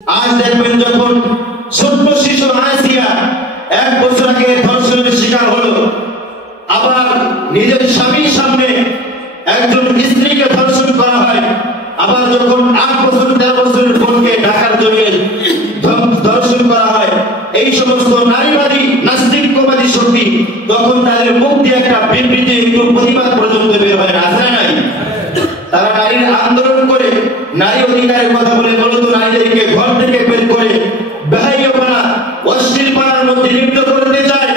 আজ দেখবেন যখন ছোট্ট শিশু আসিয়া 1 বছর আগে ধর্ষণের শিকার হলো, আবার নিজের স্বামীর সামনে একজন স্ত্রীকে ধর্ষণ করা হয়, আবার যখন 8 বছর 13 বছরের বোনকে ঢাকার জমিয়ে ধর্ষণ করা হয়, এই সমস্ত নারীবাদী নাস্তিকবাদী শক্তি তখন তাদের মুখ দিয়ে একটা বিবৃতি, একটু প্রতিবাদ পর্যন্ত বের হয় না, আছে নাই? তারা নারীর আন্দোলন করে, নারী অধিকারের কথা বলে মূলত নারীদেরকে ঘর থেকে বের করে বেহাইয়াপনা, অশ্লীলপনার মধ্যে লিপ্ত করতে চায়।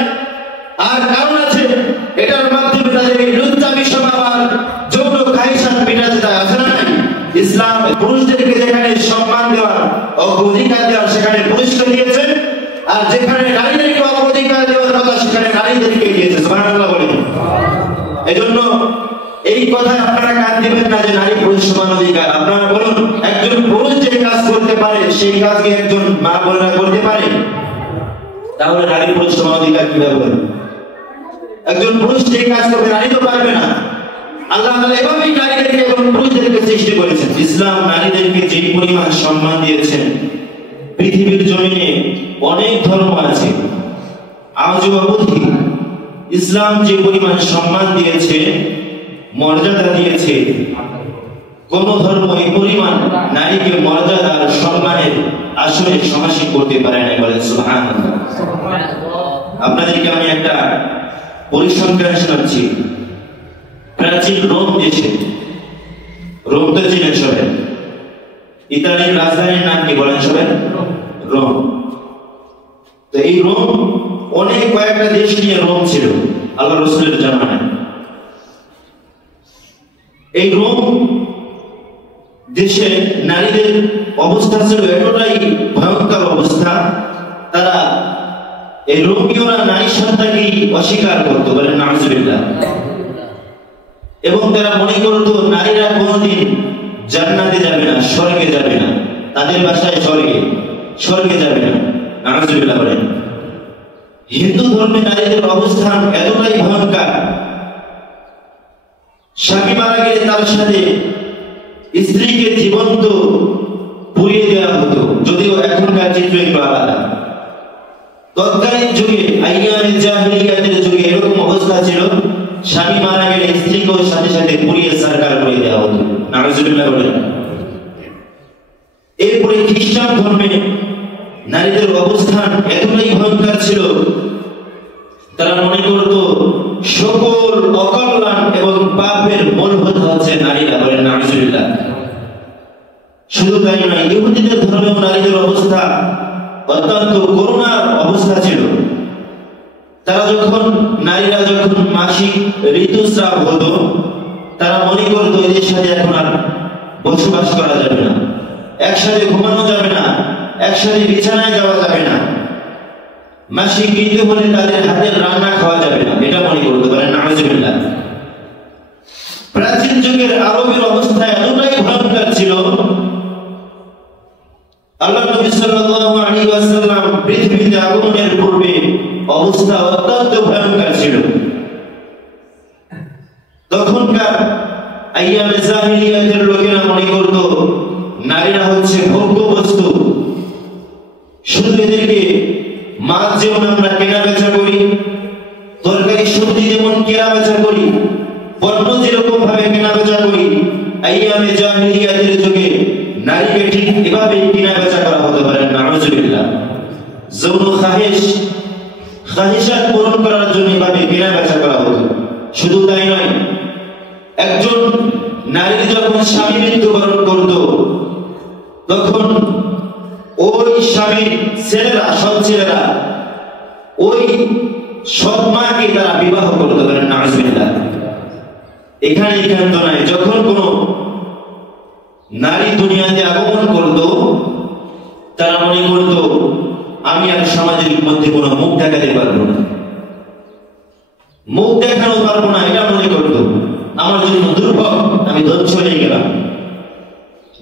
আর কারণ আছে, এটার মাধ্যমে তাদের এই লুচ্চামি স্বভাব আর যৌন খায়সাত মেটাতে চায়, আছে না? ইসলাম পুরুষদেরকে যেখানে সম্মান দেওয়ার, অধিকার দেওয়ার সেখানে পুরুষকে দিয়েছে, আর যেখানে নারীদেরকে অধিকার দেওয়ার কথা সেখানে নারীদেরকে দিয়েছে। সুবহানাল্লাহ বলেন। এজন্য এই কথায় আপনারা কান দিবেন না যে নারী পুরুষ সমান অধিকার। আপনারা বলুন, একজন পুরুষ যে কাজ করতে পারে সেই কাজ কি একজন মা বোনেরা করতে পারে? তাহলে নারী পুরুষ সমান অধিকার কিভাবে বলেন? একজন পুরুষ যে কাজ করবে নারী তো পারবে না। আল্লাহ তাআলা এভাবেই নারীদেরকে এবং পুরুষদেরকে সৃষ্টি করেছেন। ইসলাম নারীদেরকে যে পরিমাণ সম্মান দিয়েছেন, পৃথিবীর জমিনে অনেক ধর্ম আছে, আজও অবধি ইসলাম যে পরিমাণ সম্মান দিয়েছে, মর্যাদা দিয়েছে, কোন ধর্ম এই পরিমাণ নারীকে মর্যাদা আর সম্মানের আসলে সমাসীন করতে পারে না। বলেন সুবহানাল্লাহ। আপনাদেরকে আমি একটা পরিসংখ্যান শোনাচ্ছি। প্রাচীন রোম দেশে, রোম তো চিনেন সবাই, ইতালির রাজধানীর নাম কি বলেন সবাই? রোম। তো এই রোম অনেক কয়েকটা দেশ নিয়ে রোম ছিল আল্লাহ রাসূলের জামানায়। এই রোম দেশে নারীদের অবস্থা ছিল এতটাই ভয়ঙ্কর অবস্থা, তারা এই রোমীয়রা নারী সত্তাকে অস্বীকার করত, বলেন নাউজুবিল্লাহ। এবং তারা মনে করত নারীরা কোনোদিন জান্নাতে যাবে না, স্বর্গে যাবে না, তাদের ভাষায় স্বর্গে যাবে না, নাউজুবিল্লাহ বলেন। হিন্দু ধর্মে নারীদের অবস্থান এতটাই ভয়ঙ্কর, স্বামী মারা গেলে তার সাথে স্ত্রীকে জীবন্ত পুড়িয়ে দেওয়া হতো, যদিও এখনকার চিত্র একটু আলাদা। তৎকালীন যুগে, আইয়ামে জাহিলিয়াতের যুগে এরকম অবস্থা ছিল, স্বামী মারা গেলে স্ত্রীকেও সাথে সাথে পুড়িয়ে সারকার করে দেওয়া হতো, নাউজুবিল্লাহ বলেন। এরপরে খ্রিস্টান ধর্মে নারীদের অবস্থান এতটাই ভয়ঙ্কর ছিল, তারা মনে করত সকল অকল্যাণ এবং পাপের মূলভূত হচ্ছে নারীরা, বলেন নাউজুবিল্লাহ। শুধু তাই নয়, ইহুদিদের ধর্মেও নারীদের অবস্থা অত্যন্ত করুণার অবস্থা ছিল। তারা নারীরা যখন মাসিক ঋতুস্রাব হতো, তারা মনে করত এদের সাথে এখন আর বসবাস করা যাবে না, একসাথে ঘুমানো যাবে না, একসাথে বিছানায় যাওয়া যাবে না, মাসিক ঋতু হলে তাদের হাতের রান্না খাওয়া যাবে না, এটা মনে করতে পারেন নাউজুবিল্লাহ। প্রাচীন যুগের আরবের অবস্থা এতটাই ভয়ঙ্কর ছিল, আল্লাহ নবী সাল্লাল্লাহু আলাইহি ওয়াসাল্লাম পৃথিবীতে আগমনের পূর্বে অবস্থা অত্যন্ত ভয়ঙ্কর ছিল। তখনকার আইয়ামে জাহিলিয়াতের লোকেরা মনে করত নারীরা হচ্ছে ভোগ্য বস্তু, শুধু এদেরকে মাছ যেমন আমরা কেনা বেচা করি, তরকারি সবজি যেমন কেনা বেচা করি, পণ্য যেরকম ভাবে কেনা বেচা করি, আইয়ামে জাহিলিয়াতের যুগে নারীকে ঠিক এভাবে কেনা বেচা করা হতে পারে, নাউজুবিল্লাহ। যৌন খাহিশাত পূরণ করার জন্য এভাবে কেনা বেচা করা হতো। শুধু তাই নয়, একজন নারী যখন স্বামী মৃত্যুবরণ করত, তখন ওই স্বামীর ছেলেরা, সৎ ছেলেরা ওই সৎ মাকে তারা বিবাহ করতে পারেন, নাউজুবিল্লাহ। এখানে তো নাই, যখন কোন নারী দুনিয়াতে আগমন করত, তারা মনে করত আমি আর সমাজের মধ্যে কোনো মুখ দেখাতে পারবো না, মুখ দেখানো পারবো না, এটা মনে করত। আমার জন্য দুর্ভোগ, আমি ধ্বংস হয়ে গেলাম।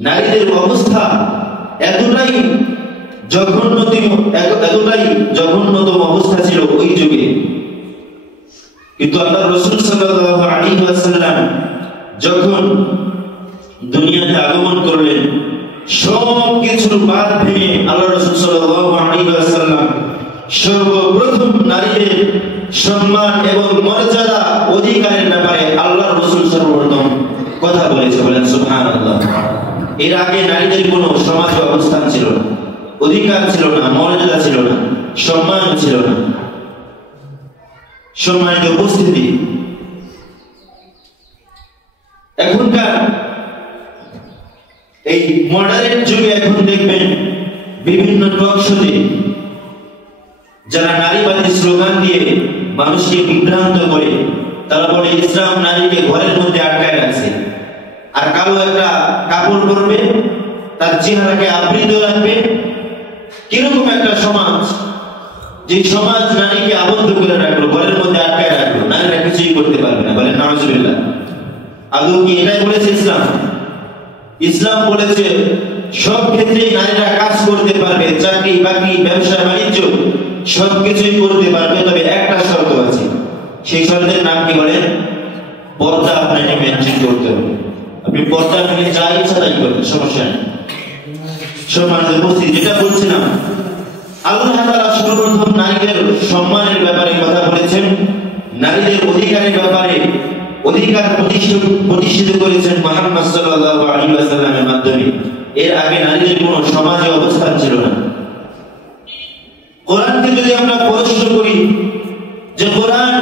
নারীদের অবস্থা এতটাই জঘন্যতম অবস্থা ছিল ওই যুগে। কিন্তু আল্লাহ রাসূল সাল্লাল্লাহু আলাইহি ওয়াসাল্লাম যখন দুনিয়াতে আগমন করলেন, সব কিছুর বাদ ভেঙে আল্লাহ রাসূল সাল্লাল্লাহু আলাইহি ওয়াসাল্লাম সর্বপ্রথম নারীদের সম্মান এবং মর্যাদা অধিকারের ব্যাপারে আল্লাহ রাসূল সর্বপ্রথম কথা বলেছে। বলেন সুবহানাল্লাহ। এর আগে নারীদের কোনো সমাজ অবস্থান ছিল না, অধিকার ছিল না, মর্যাদা ছিল না, সম্মান ছিল না। সম্মানিত উপস্থিতি, এখনকার এই মডার্ন যুগে এখন দেখবেন বিভিন্ন টক শোতে যারা নারীবাদী স্লোগান দিয়ে মানুষকে বিভ্রান্ত করে, তারা বলে ইসলাম নারীকে ঘরের মধ্যে আটকায় রাখছে, আর কালো একটা কাপড় পরবে, তার চেহারাকে আবৃত রাখবে। কিরকম একটা সমাজ, যে সমাজ নারীকে আবদ্ধ করে রাখলো, ঘরের মধ্যে আটকায় রাখলো, নারীরা কিছুই করতে পারবে না। বলেন নাউজুবিল্লাহ। আদৌ কি এটাই বলেছে ইসলাম? ইসলাম বলেছে সব ক্ষেত্রেই নারীরা কাজ করতে পারবে, চাকরি বাকরি ব্যবসা বাণিজ্য সবকিছুই করতে পারবে, তবে একটা শর্ত আছে। সেই শর্তের নাম কি? বলেন পর্দা আপনাকে মেনটেন করতে হবে। আপনি পর্দা মেনে যা ইচ্ছা তাই করবেন, সমস্যা নেই। সম্মানিত উপস্থিতি, যেটা বলছিলাম, আল্লাহ তাআলা সর্বপ্রথম নারীদের সম্মানের ব্যাপারে কথা বলেছেন, নারীদের অধিকারের ব্যাপারে অধিকার প্রতিষ্ঠিত করেছেন মুহাম্মদ সাল্লাল্লাহু আলাইহি ওয়াসাল্লামের মাধ্যমে। এর আগে নারীদের কোনো সমাজে অবস্থান ছিল না। কোরআনকে যদি আমরা প্রশ্ন করি যে কোরআন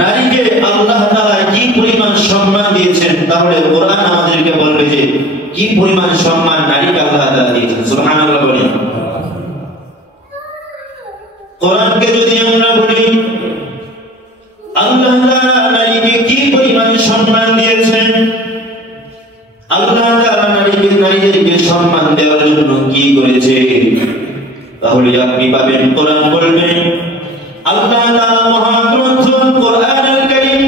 নারীকে আল্লাহ তাআলা কি পরিমাণ সম্মান দিয়েছেন, তাহলে কোরআন আমাদেরকে বলবে যে কি পরিমাণ সম্মান নারীকে আল্লাহ তাআলা দিয়েছেন। সুবহানাল্লাহ বলেন। কোরআনকে যদি আমরা বলি আল্লাহ তাআলা নারীকে কি পরিমাণ সম্মান দিয়েছেন, আল্লাহ তাআলা নারীদেরকে সম্মান দেওয়ার জন্য কি করেছে, তাহলে আপনি পাবেন কোরআন বলবে আল্লাহ তাআলা মহাগ্রন্থ কোরআনুল কারীম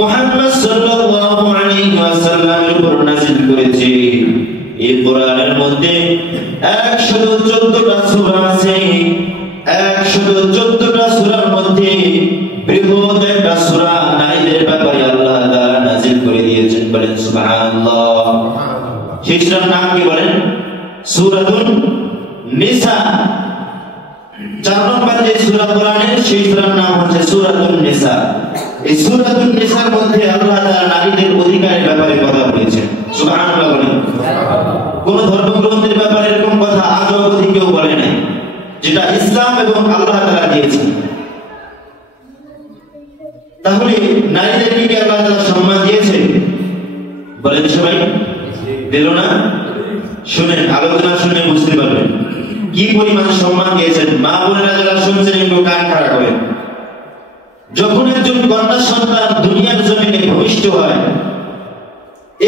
মুহাম্মদ সাল্লাল্লাহু আলাইহি ওয়াসাল্লামের উপর নাযিল করেছে। এই কোরআনের মধ্যে 114টা সূরা আছে। 114টা সূরার মধ্যে বৃহৎ একটা সূরা নারীদের ব্যাপারে আল্লাহ তাআলা নাযিল করে দিয়েছেন। বলেন সুবহানাল্লাহ। সেই সূরার নাম কি? বলেন সূরাতুন নিসা। 4 নম্বর যে সূরা কোরআনের, সেই সূরার নাম হচ্ছে সূরাতুন নিসা। এই সূরাতুন নিসার মধ্যে আল্লাহ তাআলা নারীদের অধিকারের ব্যাপারে কথা বলেছেন। সুবহানাল্লাহ বলেন। কোন ধর্মগ্রন্থের ব্যাপারে এরকম কথা আজ অবধি কেউ বলে নাই, যেটা ইসলাম এবং আল্লাহ তাআলা দিয়েছেন। তাহলে নারীদেরকে কি আল্লাহ তাআলা সম্মান দিয়েছে? বলেন সবাই, দিল না? শুনেন, আলোচনা শুনে বুঝতে পারবেন কি পরিমাণ সম্মান দিয়েছেন। মা বোনেরা যারা শুনছেন একটু কান খাড়া করেন। যখন একজন কন্যা সন্তান দুনিয়ার জমিনে ভূমিষ্ঠ হয়,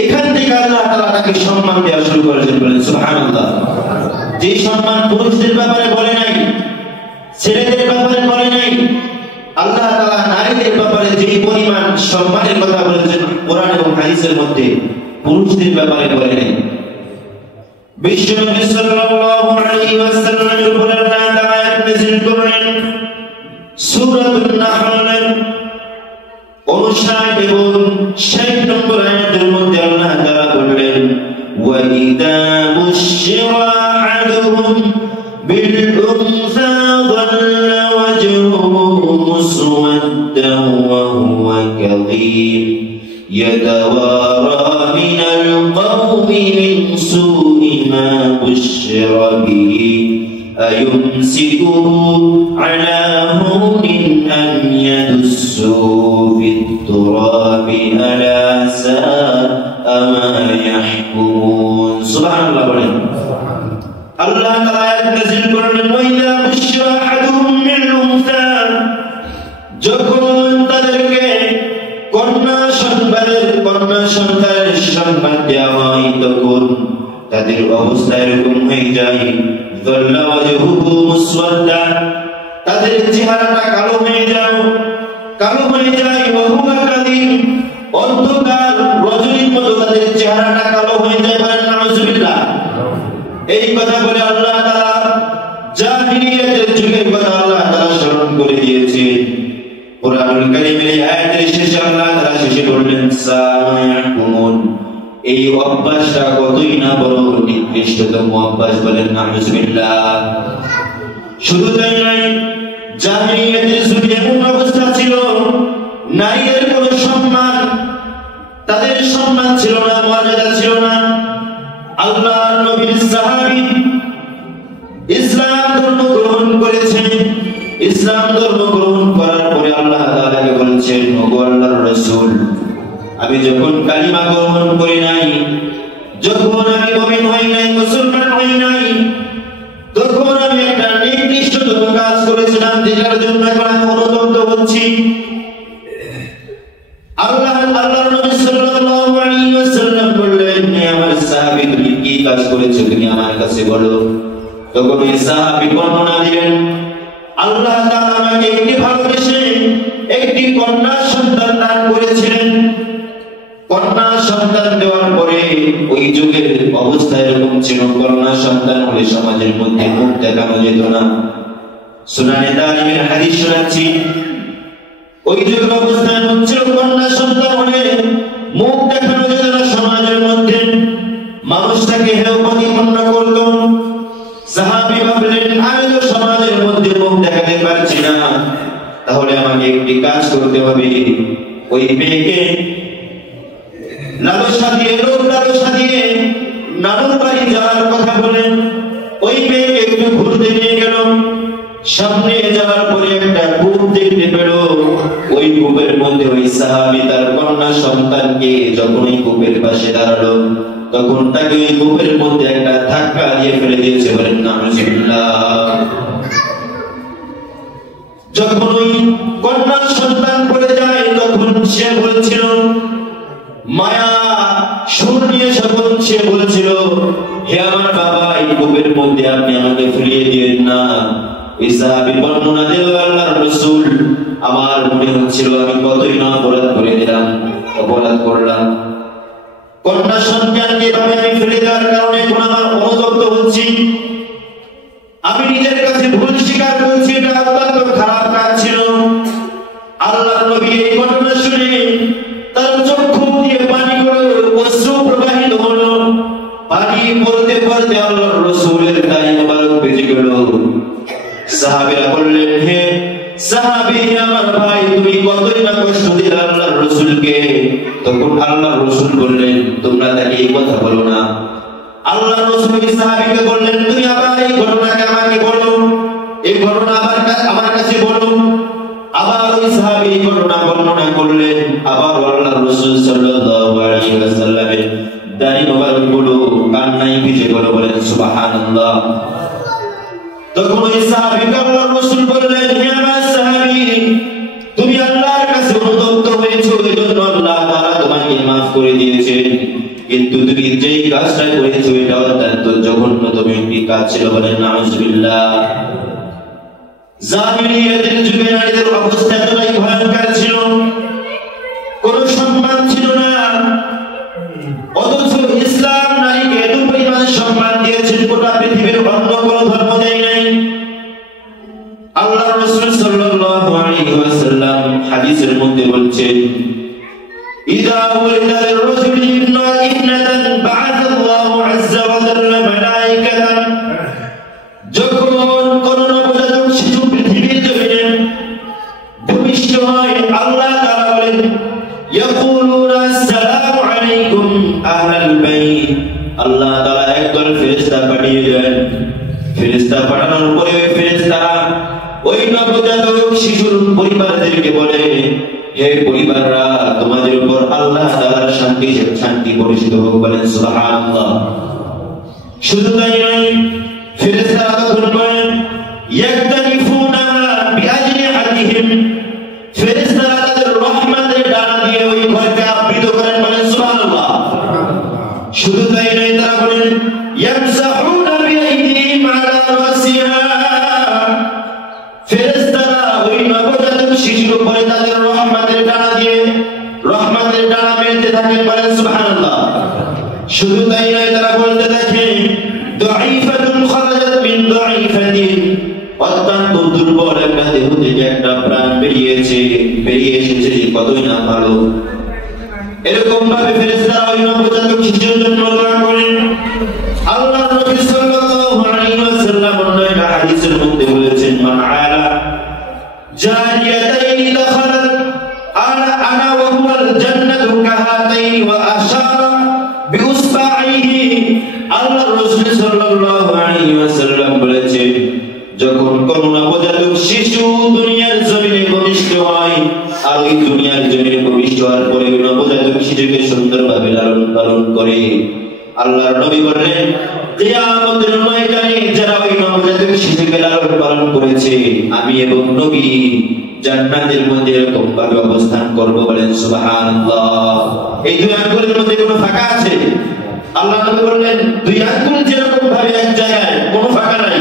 এখান থেকে আল্লাহ তাআলা তাকে সম্মান দেওয়া শুরু করেছেন। বলেন সুবহানাল্লাহ। যে সম্মান পুরুষদের ব্যাপারে বলে নাই, ছেলেদের ব্যাপারে বলে নাই, আল্লাহ তাআলা নারীদের ব্যাপারে যে পরিমাণ সম্মানের কথা বলেছেন কোরআন এবং হাদিসের মধ্যে, পুরুষদের ব্যাপারে বলে নাই। বিশ্বনবী সাল্লাল্লাহু আলাইহি ওয়াসাল্লামের উপর আল্লাহ তাআলা আয়াত নাযিল করেন সূরাতুন নাহলের 59 এবং 60 নম্বর আয়াতের মধ্যে আল্লাহ তাআলা বললেন ওয়া ইযা বুশিরা আহাদুহুম বিল উনসা যাল্লা ওয়াজহুহু মুসওয়াদ্দান ওয়া হুয়া কাযীম يتوارى من القوم من سوء ما بشر به أيمسكه على هون أم يدسه في التراب ألا ساء ما يحكمون سبحان الله الله تعالى نزل قرآن وإذا بشر أحدهم بالأنثى যখন তাদেরকে কন্যা সন্তানের সম্মান দেওয়া হয়, তখন তাদের অবস্থা এরকম হয়ে যায় যাল্লা ওয়াজহুহু মুসওয়াদ্দা, তাদের চেহারাটা কালো হয়ে যায় ওয়া হুয়া কাযীম, অন্ধকার রজনীর মতো তাদের চেহারাটা কালো হয়ে যায়। বলেন নাউজুবিল্লাহ। এই কথা বলে আল্লাহ তাআলা জাহিলিয়াতের যুগের কথা আল্লাহ তাআলা স্মরণ করে দিয়েছেন। কুরআনুল কারীমের এই আয়াতের শেষে আল্লাহ তাআলা শেষে বললেন সামায়াকুমুন, এই অভ্যাসটা কতই না বড় নিকৃষ্টতম অভ্যাস, বলেন নাউযুবিল্লাহ। শুধু তাই নয়, জাহিলিয়াতের যুগে এমন অবস্থা ছিল, নারীদের কোনো সম্মান, তাদের সম্মান ছিল না, মর্যাদা ছিল না। আল্লাহর নবীর সাহাবী ইসলাম ধর্ম গ্রহণ করেছেন। ইসলাম ধর্ম গ্রহণ করার পরে আল্লাহ তাআলাকে বলছেন, ওগো আল্লাহর রাসূল, আমি যখন কালিমা গ্রহণ করি নাই, যখন আমি মুমিন হই নাই, মুসলমান হই নাই, তখন আমি একটা নিকৃষ্টতম কাজ করেছিলাম, যেটার জন্য এখন আমি অনুতপ্ত হচ্ছি। আল্লাহর নবী সাল্লাল্লাহু আলাইহি ওয়াসাল্লাম বললেন, হে আমার সাহাবী, তুমি কি কাজ করেছো, তুমি আমার কাছে বলো। তখন ওই সাহাবী বর্ণনা দিলেন, আল্লাহ তাআলা আমাকে একটি ভালোবেসে একটি কন্যা সন্তান দান করেছিলেন। কন্যা সন্তান দেওয়ার পরে ওই যুগের অবস্থা এরকম ছিল, কন্যা সন্তান হলে সমাজের মধ্যে মুখ দেখানো যেত না। সুনানে দারিমের হাদিস শোনাচ্ছি, ওই যুগের অবস্থা এমন ছিল, কন্যা সন্তান হলে মুখ দেখানো যেত না সমাজের মধ্যে, মানুষ তাকে হেয় প্রতিপন্ন করত। সাহাবী ভাবলেন, আমি তো সমাজের মধ্যে মুখ দেখাতে পারছি না, তাহলে আমাকে একটি কাজ করতে হবে। ওই মেয়েকে লালসা দিয়ে, লোক লালসা দিয়ে নানুর বাড়ি যাওয়ার কথা বলেন, ওই মেয়েকে একটু ঘুরতে নিয়ে গেল। সামনে যাওয়ার পরে একটা কূপ দেখতে পেল। ওই কূপের মধ্যে ওই সাহাবী তার কন্যা সন্তানকে যখন ওই কূপের পাশে দাঁড়ালো, তখন তাকে ওই কূপের মধ্যে একটা ধাক্কা দিয়ে ফেলে দিয়েছে, বলেন নাউযুবিল্লাহ। যখন ওই কন্যা সন্তান পড়ে যায়, তখন সে বলছিল, মায়া সুর নিয়ে যখন সে বলছিল, হে আমার বাবা, এই কূপের মধ্যে আপনি আমাকে ফেলিয়ে দিয়েন না। ওই সাহাবী বর্ণনা দিল, আল্লাহর রাসূল, আমার মনে হচ্ছিল আমি কতই না অপরাধ করে দিলাম, অপরাধ করলাম। কন্যা সন্তানকে এভাবে আমি ফেলে দেওয়ার কারণে এখন আমার অনুতপ্ত হচ্ছি। আমি নিজের কাছে ভুল স্বীকার করছি, এটা অত্যন্ত খারাপ কাজ ছিল। আল্লাহর নবী এই ঘটনা শুনে তার চক্ষু দিয়ে পানি করে অশ্রু প্রবাহিত হলো। পানি পড়তে পড়তে আল্লাহর রাসূলের গায়ে মোবারক ভেজে গেল। সাহাবীরা বললেন, হে সাহাবী, আমার ভাই, তুমি কতই না কষ্ট দিলে আল্লাহর রাসূলকে। তখন আল্লাহর রাসূল বললেন, তোমরা তাকে এই কথা বলো না। আল্লাহর রাসূল সাহাবীকে বললেন, তুমি আবার এই ঘটনাকে আমাকে বলো, এই ঘটনা আমার কাছে বলো। আবার ওই সাহাবী এই ঘটনা বর্ণনা করলেন। আবার আল্লাহর রাসূল সাল্লাল্লাহু আলাইহি ওয়াসাল্লামের দাড়ি মোবারক গুলো কান্নায় ভিজে গেল, বলেন সুবহানাল্লাহ। তখন ওই সাহাবীকে আল্লাহর রাসূল বললেন, হে আমার সাহাবী, তুমি আল্লাহর কাছে অনুতপ্ত হয়েছো, এজন্য আল্লাহ তাআলা তোমাকে মাফ করে দিয়েছেন। কিন্তু তুমি যেই কাজটা করেছো এটা অত্যন্ত জঘন্যতম একটি কাজ ছিল, বলেন নাউযুবিল্লাহ। জাহিলিয়াতের যুগে নারীদের অবস্থা এতটাই ভয়ঙ্কর ছিল, কোন সম্মান ছিল না। অথচ ইসলাম নারীকে এত পরিমাণ সম্মান দিয়েছেন, গোটা পৃথিবীর অন্য কোন ধর্ম দেয় নাই। আল্লাহর রাসূল সাল্লাল্লাহু আলাইহি ওয়াসাল্লাম হাদিসের মধ্যে বলছেন, ইযা উলিদা লির-রাজুলি ইবনাতান বা'আথাল্লাহু আযজা ওয়া জাল্লা মালায়েকাতান, যখন কোন নবজাতক শিশু পৃথিবীর জমিনে ভূমিষ্ঠ হয়, আল্লাহ তাআলা বলেন, ইয়াকুলুনা আসসালামু আলাইকুম আহলাল বাইত। আল্লাহ তাআলা একদল ফেরেশতা পাঠিয়ে দেন। ফেরেশতা পাঠানোর পরে ওই ফেরেশতারা ওই নবজাতক শিশুর পরিবারদেরকে বলে, হে পরিবাররা, তোমাদের উপর আল্লাহ তাআলার শান্তি বর্ষিত হোক, বলেন সুবহানাল্লাহ। শুধু তাই নয়, ফেরেশতারা তখন বলেন, ইয়াকতানিফুনা বিআজনিহাতিহিম, ফেরেশতারা তাদের রহমতের ডানা দিয়ে ওই ঘরকে আবৃত করেন, বলেন সুবহানাল্লাহ। শুধু তাই নয়, তারা বলেন, ইয়ামসাহুনা বিআইদিহিম আলা রাসিহা, ফেরেশতারা ওই নবজাতক শিশুর উপরে তাদের রহমতের ডানা দিয়ে রহমতের ডানা মেলতে থাকেন, বলেন সুবহানাল্লাহ। শুধু তাই নয়, তারা বলতে থাকেন, দাঈফাতুন খারাজাত মিন দাঈফাতিন, অত্যন্ত দুর্বল একটা দেহ থেকে একটা প্রাণ বেরিয়ে এসেছে, কতই না ভালো। এরকম ভাবে ফেরেশতারা ওই নবজাতক শিশুর জন্য দোয়া করেন। আল্লাহ নবী সাল্লাল্লাহু আলাইহি ওয়াসাল্লাম অন্য হাদিসের মধ্যে বলেছেন মান আলা জারিয়াতাইন দাখালাত আনা ওয়া হুয়াল জান্নাতু কাহাতাইন ওয়া আশারা বিউসবাইহি। আল্লাহ রাসূল সাল্লাল্লাহু আলাইহি ওয়াসাল্লাম বলেছেন যখন কোন নবজাতক শিশু দুনিয়ার জমিনে ভূমিষ্ঠ হয় আর ওই দুনিয়ার জমিনে ভূমিষ্ঠ হওয়ার পরে নবজাতক শিশুকে সুন্দরভাবে লালন পালন করে, আল্লাহর নবী বললেন কিয়ামতের ময়দানে যারা ওই নবজাতক শিশুকে লালন পালন করেছে আমি এবং নবী জান্নাতের মধ্যে এরকম ভাবে অবস্থান করব। বলেন সুবহানাল্লাহ। এই দুই আঙ্গুলের মধ্যে কোনো ফাঁকা আছে? আল্লাহ নবী বললেন দুই আঙ্গুল যেরকম ভাবে এক জায়গায় কোনো ফাঁকা নাই,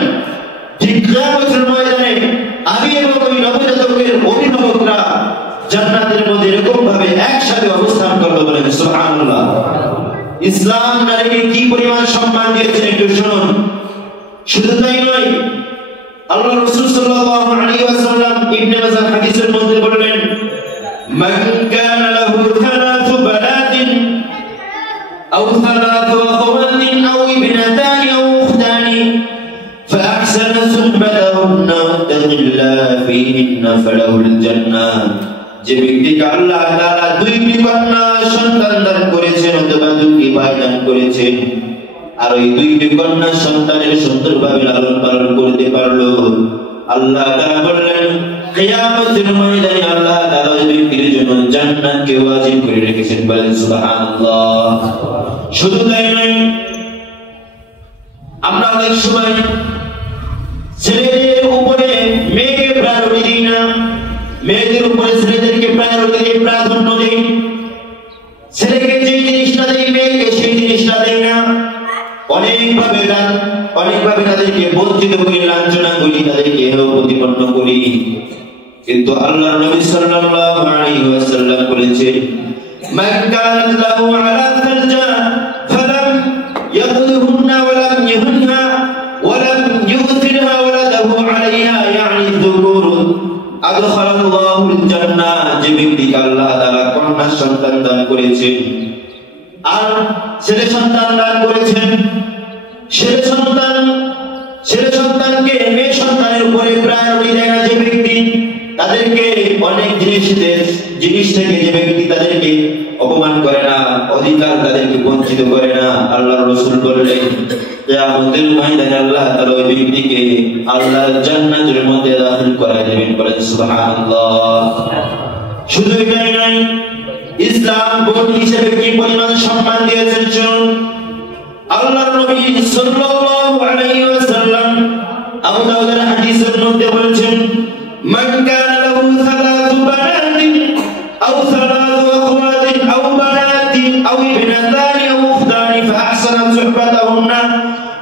ঠিক কিয়ামতের ময়দানে আমি এবং ওই নবজাতকের অভিভাবকরা জান্নাতের মধ্যে এরকম ভাবে একসাথে অবস্থান করব। বলেন সুবহানাল্লাহ। ইসলাম নারীকে কি পরিমাণ সম্মান দিয়েছেন একটু শুনুন। শুধু তাই নয়, আল্লাহ রাসূল সাল্লাল্লাহু আলাইহি ওয়াসাল্লাম ইবনে মাজাহ হাদিসের মধ্যে বললেন মান কানা লাহু থালাথু বানাতিন আও থালাথু আখওয়াতিন আও ইবনাতানি আও উখতানি ফাআহসানা সুহবাতাহুন্না ওয়াত্তাকিল্লাহ ফীহিন্না ফালাহুল জান্নাহ। যে ব্যক্তিকে আল্লাহ তাআলা দুইটি কন্যা সন্তান দান করেছেন অথবা দুইটি ভাই দান করেছেন আর ওই দুইটি কন্যা সন্তানের সুন্দরভাবে লালন পালন করতে পারলো, আল্লাহ তাআলা বললেন কিয়ামতের ময়দানে আল্লাহ তাআলা ওই ব্যক্তির জন্য জান্নাতকে ওয়াজিব করে রেখেছেন। বলেন সুবহানাল্লাহ। শুধু তাই নয়, আমরা অনেক সময় ছেলেদের উপরে মেয়েকে প্রায়োরিটি দিই না, মেয়েদের উপরে ছেলেদেরকে প্রায়োরিটি দিয়ে প্রাধান্য দেই। ছেলেকে যে জিনিসটা দেই মেয়েকে সেই জিনিসটা দেই না। অনেকভাবে তাদেরকে বঞ্চিত করি, লাঞ্ছনা করি, তাদেরকে হেয় প্রতিপন্ন করি। কিন্তু আল্লাহর নবী সাল্লাল্লাহু আলাইহি ওয়াসাল্লাম বলেছেন মান কানাত লাহু আলা ফারজা ফালাম ইয়াকুলহুন্না ওয়া লাম ইয়াহুন্না ওয়া লাম ইউথিরহা ওয়ালাদাহু আলাইহা ইয়ানি যুকুর আদখালাল্লাহুল জান্নাহ। যে ব্যক্তিকে আল্লাহ তাআলা কন্যা সন্তান দান করেছেন আর ছেলে সন্তান দান করেছেন, ছেলে সন্তানকে মেয়ে সন্তানের উপরে প্রায়োরিটি দেয় না যে ব্যক্তি, তাদেরকে অনেক জিনিস থেকে যে ব্যক্তি তাদেরকে অপমান করে না, অধিকার তাদেরকে বঞ্চিত করে না, আল্লাহর রাসূল বললেন কিয়ামতের ময়দানে আল্লাহ তাআলা ওই ব্যক্তিকে আল্লাহর জান্নাতের মধ্যে দাখিল করায় দেবেন। বলেন সুবহানাল্লাহ। শুধু এটাই নয়, ইসলাম বোন হিসেবে কি পরিমাণ সম্মান দিয়েছেন শুনুন। আল্লাহর নবী সাল্লাল্লাহু আলাইহি ওয়াসাল্লাম আবু দাউদের হাদিসের মধ্যে বলেছেন মান কানা লাহু সালাতু বানাতিন আও সালাতু আখওয়াতিন আও বানাতিন আও ইবনাতানি আও উখতানি ফাহসানা সুহবাতাহুন্না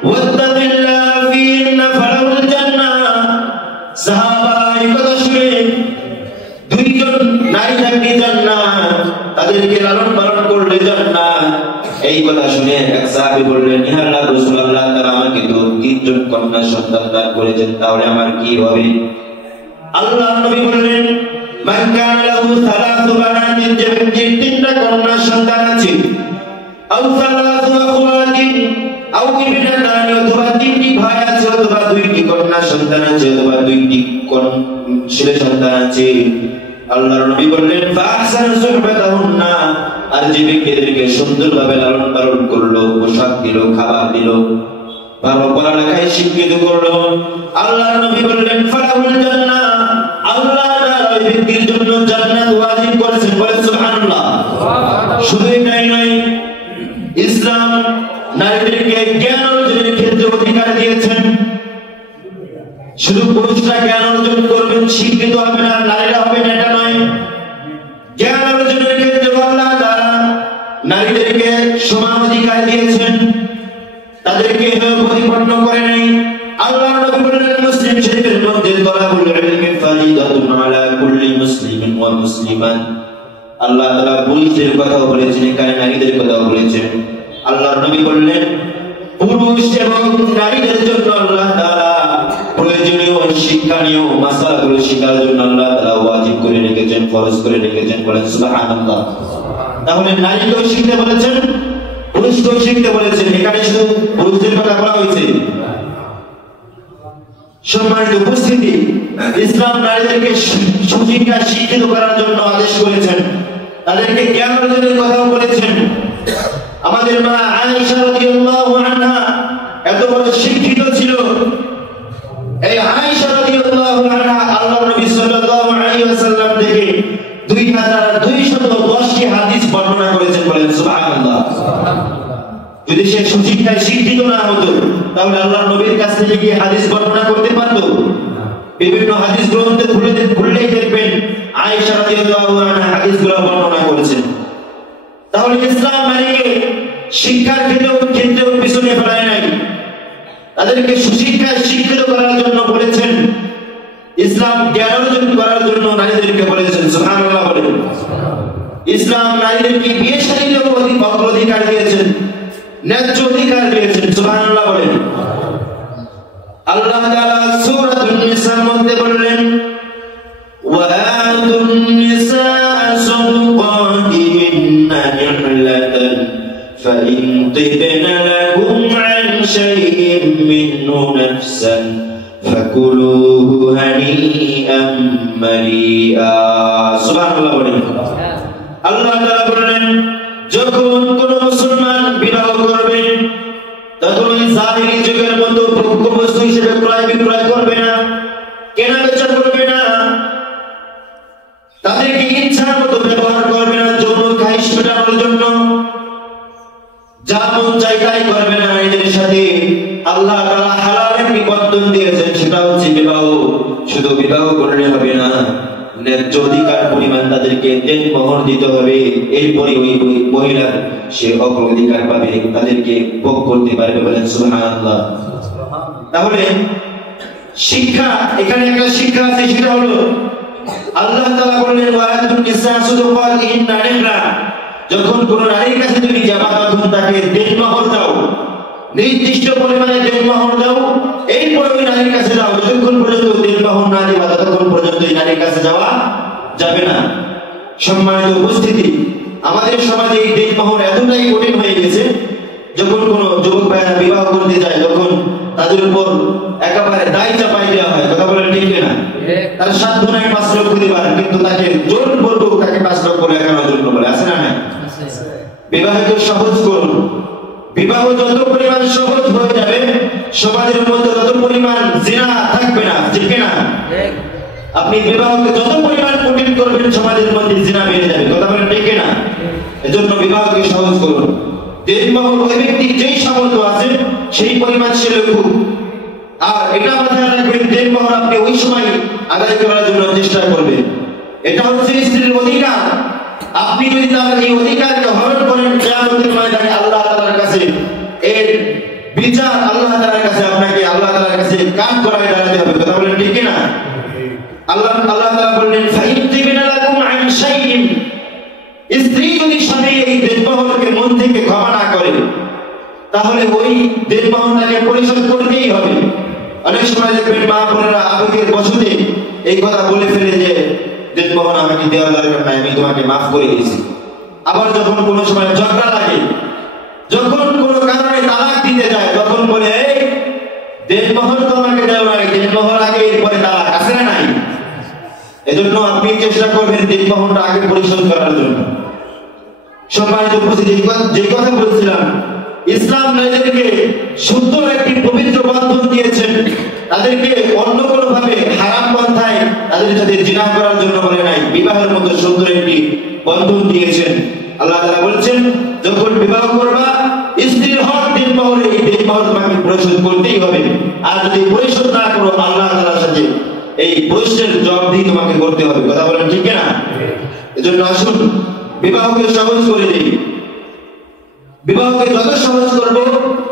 ওয়াত্তাকিল্লাহ ফীহিন্না ফালাহুল জান্নাহ। সাহাবা এই কথা শুনে দুইজন নারী থাকলে জান্নাত, তাদেরকে লালন পালন করলে জান্নাত। এই কথা শুনে এক সাহাবী বললেন ইয়া আল্লাহর রাসূল, আল্লাহ তাআলা আমাকে তো তিনজন কন্যা সন্তান দান করেছেন, তাহলে আমার কি হবে? আল্লাহর নবী বললেন মান কানা লাহু সালাতু বানাতিন, যে ব্যক্তির তিনটা কন্যা সন্তান আছে, আও সালাতু আখওয়াতিন আও ইবনাতানি, অথবা তিনটি ভাই আছে অথবা দুইটি কন্যা সন্তান আছে অথবা দুইটি ছেলে সন্তান আছে, আল্লাহর নবী বললেন ফাহসানা সুহবাতাহুন্না, আর যে ব্যক্তিদেরকে সুন্দরভাবে লালন পালন করলো, পোশাক দিল, খাবার দিল, ভালো পড়ালেখায় শিক্ষিত করলো, আল্লাহর নবী বললেন ফালাহুল জান্নাহ, আল্লাহ তাআলা ওই ব্যক্তির জন্য জান্নাত ওয়াজিব করেছেন। বলেন সুবহানাল্লাহ। শুধু এটাই নয়, ইসলাম নারীদেরকে জ্ঞান অর্জনের ক্ষেত্রে অধিকার দিয়েছেন। শুধু পুরুষরা জ্ঞান অর্জন করবেন, শিক্ষিত হবে না, নারীরা হবে না, এটা নয়। জ্ঞান অর্জনের ক্ষেত্রে আল্লাহ তাআলা নারীদেরকে সমান অধিকার দিয়েছেন, তাদেরকে প্রতিপন্ন করে নাই। আল্লাহর নবী বলেন মুসলিম শরীফের মধ্যে তলাবুল ইলমি ফারিদাতুন আলা কুল্লি মুসলিমিন ওয়া মুসলিমাত। আল্লাহ তাআলা পুরুষদের কথা বলেছেন, এখানে নারীদের কথা বলেছেন। আল্লাহর নবী বললেন পুরুষ এবং নারীদের জন্য আল্লাহ তাআলা প্রয়োজনীয় শিক্ষণীয় মাসালাগুলো শেখার জন্য আল্লাহ তাআলা ওয়াজিব করে রেখেছেন, ফরজ করে রেখেছেন। বলেন সুবহানাল্লাহ। তাহলে নারীকেও শিখতে বলেছেন, পুরুষকেও শিখতে বলেছেন, এখানে শুধু পুরুষদের কথা বলা হয়েছে। সম্মানিত উপস্থিতি, ইসলাম নারীদেরকে সুশিক্ষা শিক্ষিত করার জন্য আদেশ করেছেন, তাদেরকে জ্ঞান অর্জনের কথাও বলেছেন। আমাদের মা আয়েশা রাদিয়াল্লাহু আনহা এত বড় শিক্ষিত ছিল। এই আয়েশা রাদিয়াল্লাহু আনহা আল্লাহর নবী সাল্লাল্লাহু আলাইহি ওয়াসাল্লাম থেকে 2210টি হাদিস বর্ণনা করেছেন। বলেন সুবহানাল্লাহ। যদি সে সুশিক্ষায় শিক্ষিত না হতো তাহলে আল্লাহর নবীর কাছ থেকে কি হাদিস বর্ণনা করতে পারতো? বিভিন্ন হাদিস গ্রন্থে খুললেই দেখবেন আয়েশা রাদিয়াল্লাহু আনহা হাদিসগুলো বর্ণনা করেছেন। তাহলে ইসলাম নারীকে শিক্ষার ক্ষেত্রেও পিছনে ফেলায় নাই, তাদেরকে সুশিক্ষায় শিক্ষিত করার জন্য বলেছেন। ইসলাম জ্ঞান অর্জন করার জন্য নারীদেরকে বলেছেন। সুবহানাল্লাহ বলেন। ইসলাম নারীদেরকে বিয়ে শাদীর অধিকার দিয়েছেন, ন্যায্য অধিকার দিয়েছেন। সুবহানাল্লাহ বলেন। আল্লাহ তাআলা সূরাতুন নিসার মধ্যে বললেন, ওয়া আতুন নিসাআ সাদকাতিহিন্না নিহলাতান ফাইন তিবনা লাহুম আন শাইইন মিনহু নাফসান ফাকুলুহু হানিআম মারিআ। সুবহানাল্লাহ বলেন। আল্লাহ তাআলা বললেন, যখন কোন মুসলমান বিবাহ করবে তখন ওই জাহেরি যুগের মতো ভোগ্যবস্তু হিসেবে ক্রয় বিক্রয় করবে না, কেনা বেচা করবে না, তাদেরকে ইচ্ছা মতো ব্যবহার করবে না যৌন খাহিশ মেটানোর জন্য, যা মন চাই তাই করবে না। এদের সাথে আল্লাহ তাআলা হালাল একটি বন্ধন দিয়েছেন, সেটা হচ্ছে বিবাহ। শুধু বিবাহ করলে হবে না, ন্যায্য অধিকার পরিমাণ তাদেরকে দেন মোহর দিতে হবে। এরপরে ওই মহিলা সে অগ্রাধিকার পাবে, তাদেরকে ভোগ করতে পারবে। বলেন সুবহানাল্লাহ। তাহলে শিক্ষা, এখানে একটা শিক্ষা আছে, সেটা হলো আল্লাহ তাআলা বললেন, ওয়া আতুন নিসা সাদকাতিহিন্না নিহলা। যখন কোন নারীর কাছে তুমি যাবা তখন তাকে দেন মোহর দাও, নির্দিষ্ট পরিমাণে দেন মোহর দাও। এরপরে ওই নারীর কাছে যাও। যতক্ষণ পর্যন্ত দেন মোহর না দিবা ততক্ষণ পর্যন্ত এই নারীর কাছে যাওয়া যাবে না। সম্মানিত উপস্থিতি, আমাদের সমাজে এই দেন মোহর এতটাই কঠিন হয়ে গেছে, যখন কোন যুবক ভাইরা বিবাহ করতে যায় তখন তাদের উপর একেবারে দায় চাপাই দেওয়া হয়। কথা বলেন ঠিক না? তার সাধ্য নাই 5 লক্ষ দিবার, কিন্তু তাকে জোরপূর্বক তাকে 5 লক্ষ লেখানোর জন্য বলে। আছে না নাই? বিবাহকে সহজ করুন। বিবাহ যত পরিমাণ সহজ হয়ে যাবে, সমাজের মধ্যে তত পরিমাণ জিনা থাকবে না। ঠিক না? আপনি বিবাহকে যত পরিমাণ কঠিন করবেন, সমাজের মধ্যে জিনা বেড়ে যাবে। কথা বলেন ঠিক না? এজন্য বিবাহকে সহজ করুন। দেনমোহর ওই ব্যক্তির যেই সামর্থ্য আছে সেই পরিমাণ সে লেখুক। আর এটা মাথায় রাখবেন, দেনমোহর আপনি ওই সময় আদায় করার জন্য চেষ্টা করবেন। এটা হচ্ছে স্ত্রীর অধিকার। আপনি যদি তার এই অধিকারকে হরণ করেন, কিয়ামতের ময়দানে আল্লাহ তাআলার কাছে এর বিচার, আল্লাহ তাআলার কাছে আপনাকে আল্লাহ তাআলার কাছে কাজ করায় দাঁড়াতে হবে। কথা বলেন ঠিক না? আল্লাহ তাআলা বললেন, ফাইন তিবনা লাকুম আন শাইইন। স্ত্রী যদি স্বামী এই দেনমোহরকে মন থেকে ক্ষমা না করে তাহলে ওই দেনমোহরটাকে পরিশোধ করতেই হবে। অনেক সময় দেখবেন মা বোনেরা আবেগের বশতে এই কথা বলে ফেলে যে দেনমোহর আমাকে দেওয়ার দরকার নাই, আমি তোমাকে মাফ করে দিয়েছি। আবার যখন কোনো সময় ঝগড়া লাগে, যখন কোনো কারণে তালাক দিতে যায়, তখন বলে, এই দেনমোহর তো আমাকে দেওয়া নাই, দেনমোহর আগে এরপরে তালাক। আছে না নাই? এজন্য আপনি চেষ্টা করবেন দেনমোহরটা আগে পরিশোধ করার জন্য। সম্মানিত উপস্থিতি, যে কথা বলছিলাম, ইসলাম নারীদেরকে শুদ্ধ একটি পবিত্র বন্ধন দিয়েছেন। তাদেরকে অন্য কোনো ভাবে হারাম পন্থায় তাদের সাথে জিনা করার জন্য বলে নাই, বিবাহের মতো সুন্দর একটি বন্ধন দিয়েছেন। আল্লাহ তাআলা বলছেন, যখন বিবাহ করবা স্ত্রীর হক দেনমোহর, এই দেনমোহর তোমাকে পরিশোধ করতেই হবে। আর যদি পরিশোধ না করো, আল্লাহ তাআলার সাথে এই প্রশ্নের জবাবদিহি তোমাকে করতে হবে। কথা বলেন ঠিক না? এজন্য আসুন বিবাহকে সহজ করে দিই। বিবাহকে যত সহজ করব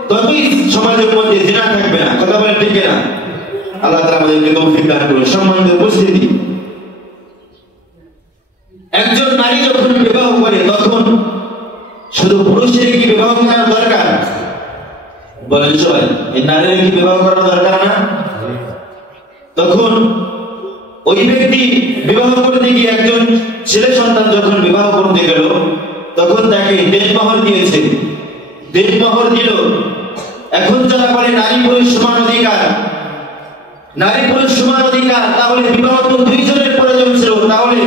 ততই সমাজের মধ্যে জিনা থাকবে না। কথা বলেন ঠিক না? আল্লাহ তাআলা আমাদেরকে তৌফিক দান করুন। সম্মানিত উপস্থিতি, একজন নারী যখন বিবাহ করে তখন শুধু পুরুষের কি বিবাহ করার দরকার? বলেন সবাই, এই নারীর কি বিবাহ করার দরকার না? তখন ওই ব্যক্তি বিবাহ করতে গিয়ে, একজন ছেলে সন্তান যখন বিবাহ করতে গেল তখন তাকে দেনমোহর দিয়েছে। দেনমোহর দিল। এখন যারা বলে নারী পুরুষ সমান অধিকার, নারী পুরুষ সমান অধিকার, তাহলে বিবাহ তো দুইজনের প্রয়োজন ছিল, তাহলে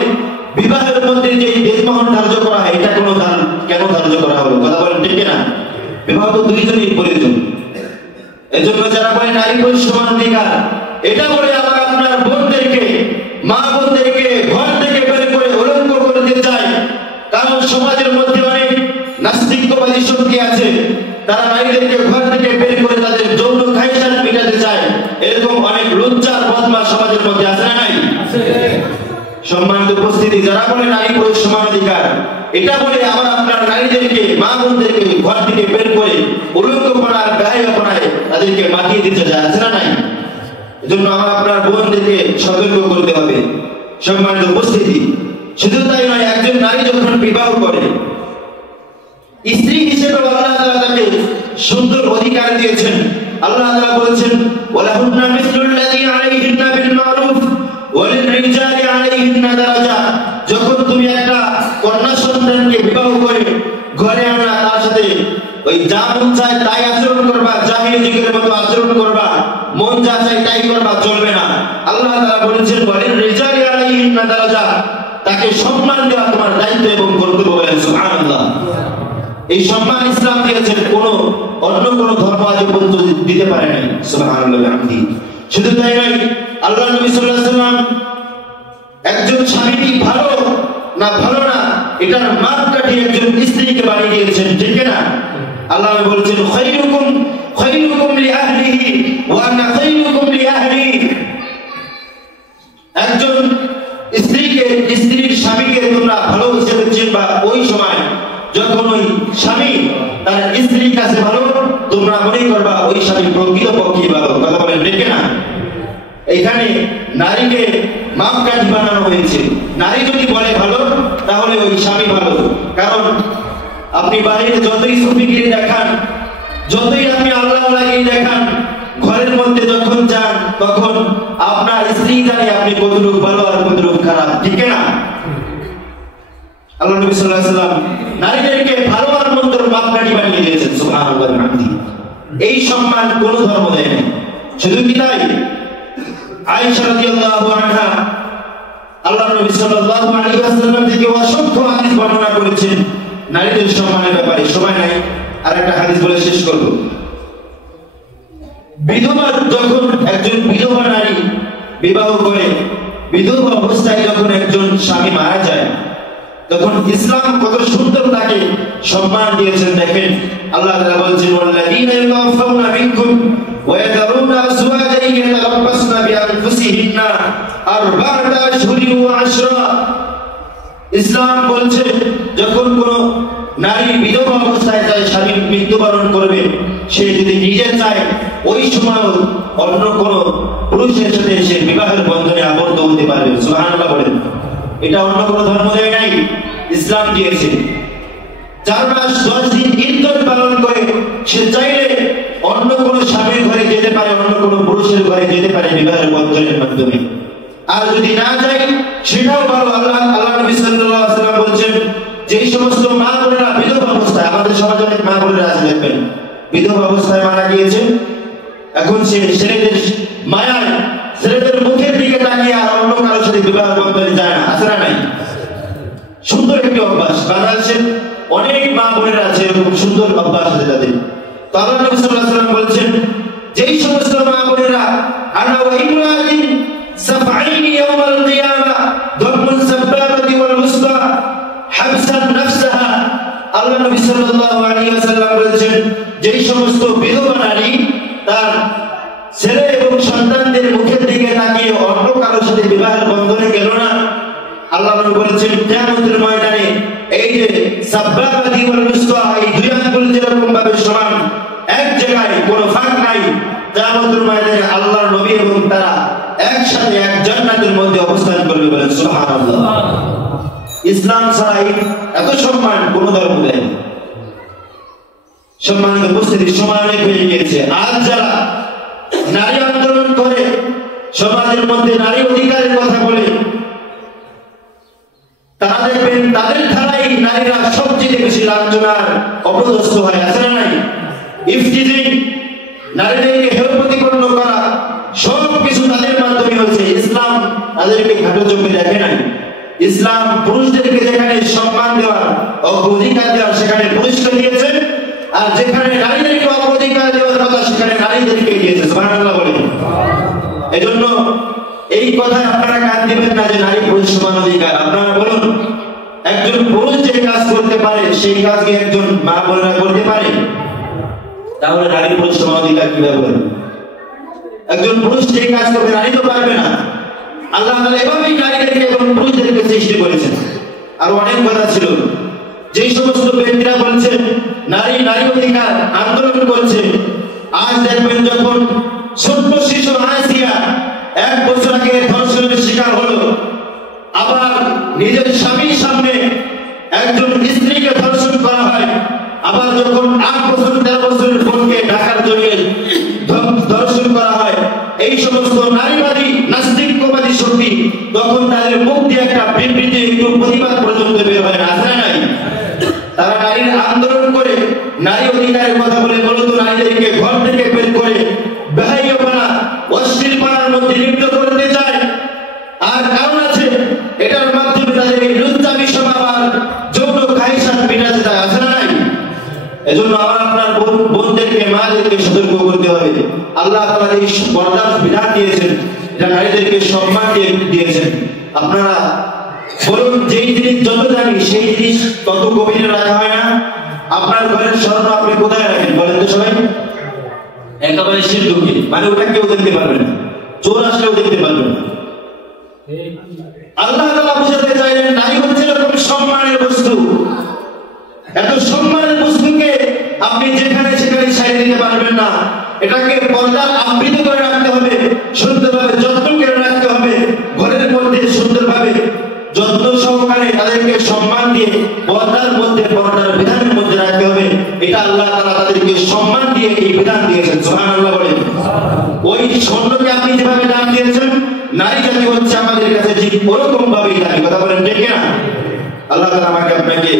বিবাহের মধ্যে যে দেনমোহর ধার্য করা হয় এটা কেন ধার্য করা হলো? কথা বলেন ঠিক না? বিবাহ তো দুইজনের প্রয়োজন। এজন্য যারা বলে নারী পুরুষ সমান অধিকার, এটা বলে আবার আপনার বোনদেরকে, মা বোনদেরকে ঘর থেকে বের করে উলঙ্গ করে দিতে চায়। কারণ সমাজের মধ্যে অনেক নাস্তিকবাদী শক্তি আছে, তারা নারীদেরকে ঘর থেকে বের করে তাদের যৌন খাইশাত মেটাতে চায়। এরকম অনেক লজ্জার বদমাশ সমাজের মধ্যে আছে না নাই? সম্মানিত উপস্থিতি, যারা বলে নারী পুরুষ সমান অধিকার, এটা বলে আবার আপনার নারীদেরকে, মা বোনদেরকে ঘর থেকে বের করে উলঙ্গপনার বেহায়াপনায় তাদেরকে মাতিয়ে দিতে চায়, আছে না নাই? এজন্য আমার আপনার বোনদেরকে সতর্ক করতে হবে। সম্মানিত উপস্থিতি, শুধু তাই নয়, একজন নারী যখন বিবাহ করে, স্ত্রী হিসেবে আল্লাহ তাআলা তাকে সুন্দর অধিকার দিয়েছেন। আল্লাহ তাআলা বলেছেন, ওয়ালাহুন্না মিসলুল্লাযী আলাইহিন্না বিল মারুফ ওয়ালির-রিজালি আলাইহিন্না দারাজা। যখন তুমি একটা কন্যা সন্তানকে বিবাহ করে ঘরে আনা, তার সাথে ওই যা মন চায় তাই আচরণ করবা, জাহিলি যুগের মতো আচরণ করবা, মন যা চায় তাই করবা, চলবে না। আল্লাহ তাআলা বলেছেন, ওয়ালির-রিজালি আলাইহিন্না দারাজা, তাকে সম্মান দেওয়া তোমার দায়িত্ব এবং কর্তব্য। বলেন সুবহানাল্লাহ। এই সম্মান ইসলাম দিয়েছেন, অন্য কোন ধর্ম আজ পর্যন্ত দিতে পারে নাই। সুবহানাল্লাহ। শুধু তাই নয়, আল্লাহ নবী সাল্লাল্লাহু আলাইহি ওয়াসাল্লাম একজন স্বামী ভালো না ভালো না এটার মাপকাঠি একজন স্ত্রীকে বানিয়ে দিয়েছেন, ঠিক না? আল্লাহ বলেছেন, খায়রুকুম লিআহলিহি ওয়া আনা খায়রুকুম লিআহলি। একজন স্ত্রীর স্বামীকে তোমরা ভালো হিসেবে চিনবা ওই সময় যখন ওই স্বামী তার স্ত্রীর কাছে ভালো, তোমরা মনে করবা ওই স্বামী প্রকৃতপক্ষে ভালো। কথা বলেন ঠিক না? এখানে নারীকে মাপকাঠি বানানো হয়েছে। নারী যদি বলে ভালো, তাহলে ওই স্বামী ভালো। কারণ আপনি বাইরে যতই সুফিগিরি দেখান, যতই আপনি আল্লাহ লাগিয়ে দেখান, ঘরের মধ্যে যখন যান তখন আপনার স্ত্রী জানে আপনি কতটুকু ভালো আর কতটুকু খারাপ, ঠিক না? আল্লাহ নবী সাল্লাল্লাহু আলাইহি ওয়াসাল্লাম নারীদেরকে ভালো আর মন্দর মাপকাঠি বানিয়ে দিয়েছেন। সুবহানাল্লাহ। এই সম্মান কোন ধর্ম দেয় না। শুধু কি তাই? আয়েশা রাদিয়াল্লাহু আনহা আল্লাহ নবী সাল্লাল্লাহু আলাইহি ওয়াসাল্লাম থেকে অসংখ্য হাদিস বর্ণনা করেছেন নারীদের সম্মানের ব্যাপারে। সময় নাই, আর একটা হাদিস বলে শেষ করব। বিধবা, যখন একজন বিধবা নারী বিবাহ করে, বিধবা অবস্থায় যখন একজন স্বামী মারা যায়, তখন ইসলাম কত সুন্দর তাকে সম্মান দিয়েছেন। দেখেন, আল্লাহ তাআলা বলেছেন, ওয়াল্লাযীনা ইয়াতাওয়াফাউনা মিনকুম ওয়া ইয়াযারুনা আযওয়াজান ইয়াতারাব্বাসনা বিআনফুসিহিন্না আরবা'আতা আশহুরিন ওয়া আশরা। ইসলাম বলছে, যখন কোন নারী বিধবা অবস্থায় তার স্বামী মৃত্যুবরণ করবে, সে যদি নিজে চায় ওই সময় অন্য কোন পুরুষের সাথে সে বিবাহের বন্ধনে আবদ্ধ হতে পারবে। সুবহানাল্লাহ বলেন। এটা অন্য কোন ধর্ম দেয় নাই, ইসলাম দিয়েছে। 4 মাস 10 দিন ইদ্দত পালন করে সে চাইলে অন্য কোন স্বামীর ঘরে যেতে পারে, অন্য কোন পুরুষের ঘরে যেতে পারে বিবাহের বন্ধনের মাধ্যমে। আর যদি না যায় সেটাও ভালো। আল্লাহ নবী সাল্লাল্লাহু আলাইহি ওয়াসাল্লাম বলেছেন, যেই সমস্ত মা বোনেরা বিধবা অবস্থায়, আমাদের সমাজে অনেক মা বোনেরা আছে দেখবেন বিধবা অবস্থায় মারা গিয়েছে, এখন সে ছেলেদের মায়ায়, ছেলেদের মুখের দিকে তাকিয়ে আর অন্য কারোর সাথে বিবাহ বন্ধনে যায় না, আছে না নাই? সুন্দর একটি অভ্যাস। বাংলাদেশের অনেক মা বোনেরা আছে এরকম সুন্দর অভ্যাস আছে তাদের। তো আল্লাহ নবী সাল্লাল্লাহু আলাইহি ওয়াসাল্লাম বলেছেন, যেই সমস্ত মা বোনেরা আনা ওয়া ইমরাতিন সাফআইনি ইয়াওমাল কিয়ামা দামুন সাব্বাবাতি ওয়াল মুসবা হাবসান নাফসাহা। আল্লাহ নবী সাল্লাল্লাহু আলাইহি ওয়াসাল্লাম বলেছেন, যেই সমস্ত বিধবা নারী তার ছেলে এবং সন্তানদের মুখের দিকে তাকিয়ে অন্য কারোর সাথে বিবাহের বন্ধনে গেল না, আল্লাহ নবী বলেছেন কিয়ামতের ময়দানে এই যে সাব্বাবাতি ওয়াল মুসবা, এই দুই আঙ্গুল যেরকম ভাবে সমান, এক জায়গায় কোনো ফাঁক নাই, কিয়ামতের ময়দানে আল্লাহর নবী এবং তারা একসাথে এক জান্নাতের মধ্যে অবস্থান করবে। বলেন সুবহানাল্লাহ। ইসলাম ছাড়াই এত সম্মান কোন ধর্ম দেয় না। সম্মানিত উপস্থিতি, সময় অনেক হয়ে গিয়েছে। আজ যারা নারী আন্দোলন করে, সমাজের মধ্যে নারী অধিকারের কথা বলে, তারা দেখবেন তাদের ধারাই নারীরা সবচেয়ে বেশি লাঞ্ছনার অপদস্থ হয়, আছে না নাই? ইফতিজিং, নারীদেরকে হেয় প্রতিপন্ন করা, সব কিছু তাদের মাধ্যমে হয়েছে। ইসলাম তাদেরকে খাটো চোখে দেখে নাই। ইসলাম পুরুষদেরকে যেখানে সম্মান দেওয়ার অধিকার দেওয়ার সেখানে পুরুষকে দিয়েছে, আর যেখানে নারীদেরকে অধিকার দেওয়ার কথা সেখানে নারীদেরকে দিয়েছে। সুবহানাল্লাহ বলে। এজন্য এই কথায় আপনারা কান দিবেন না যে নারী পুরুষ সমান অধিকার। আপনারা বলুন, একজন পুরুষ যে কাজ করতে পারে সেই কাজ কি একজন মা বোনেরা করতে পারে? তাহলে নারী পুরুষ সমান অধিকার কিভাবে বলেন? একজন পুরুষ যে কাজ করবে নারী তো পারবে না। আল্লাহ তাআলা এভাবেই নারীদেরকে এবং পুরুষদেরকে সৃষ্টি করেছেন। আর অনেক কথা ছিল, যে সমস্ত ব্যক্তিরা বলছেন নারী অধিকার আন্দোলন করছে, আজ দেখবেন যখন ছোট্ট শিশু আসিয়া 1 বছর আগে ধর্ষণের শিকার হলো, আবার নিজের স্বামীর সামনে একজন স্ত্রীকে ধর্ষণ করা হয়, আবার যখন 8 বছর 13 বছরের বোনকে ঢাকার জমিয়ে ধর্ষণ করা হয়, এই সমস্ত নারীবাদী নাস্তিকবাদী শক্তি তখন তাদের মুখ দিয়ে একটা বিবৃতি, একটু প্রতিবাদ পর্যন্ত বের হয় না, আছে নাই? তারা নারীর আন্দোলন করে নারী অধিকারের কথা বলে মূলত নারীদেরকে ঘর থেকে বের করে বেহাইয়াপনা, অশ্লীলপনার মধ্যে লিপ্ত করতে চায়। আর কারণ আছে, এটার মাধ্যমে তাদের এই লুচ্চামি স্বভাব আর যৌন খায়সাত মেটাতে চায়, আছে নাই? এজন্য আমার আপনার বোনদেরকে, মাদেরকে সতর্ক করতে হবে। আল্লাহ তাআলা এই পর্দার বিধান দিয়েছেন, এটা নারীদেরকে সম্মান দিয়েছেন। আপনারা বলুন, যেই জিনিস যত জানি সেই জিনিস তত গভীরে রাখা হয় না? আপনার ঘরের স্বর্ণ আপনি কোথায় রাখেন বলেন তো সবাই? একেবারে সিন্ধুকে, মানে ওটা কেউ দেখতে পারবে না, চোর আসলেও দেখতে পারবে না। আল্লাহ তাআলা বুঝাতে চাইলেন নারী হচ্ছে এরকম সম্মানের বস্তু। এত সম্মানের বস্তুকে আপনি যেখানে সেখানে ছাই দিতে পারবেন না। এটাকে পর্দা আবৃত করে রাখতে হবে, সুন্দরভাবে যত্ন করে রাখতে হবে, ঘরের মধ্যে সুন্দরভাবে যত্ন সহকারে তাদেরকে সম্মান দিয়ে পর্দার মধ্যে, পর্দার বিধানের মধ্যে রাখতে হবে। এটা আল্লাহ তাআলা তাদেরকে সম্মান দিয়ে এই বিধান দিয়েছেন। সুবহানাল্লাহ বলেন। ওই স্বর্ণকে আপনি যেভাবে দান দিয়েছেন, নারী জাতি হচ্ছে আমাদের কাছে ঠিক ওরকম ভাবেই দাবি। কথা বলেন ঠিক না? আল্লাহ তাআলা আমাকে আপনাকে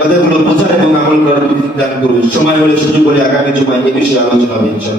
কথাগুলো বোঝার এবং আমল করার তৌফিক দান করুন। সময় হলে সুযোগ করে আগামী জুমায় এই বিষয়ে আলোচনা হবে ইনশাআল্লাহ।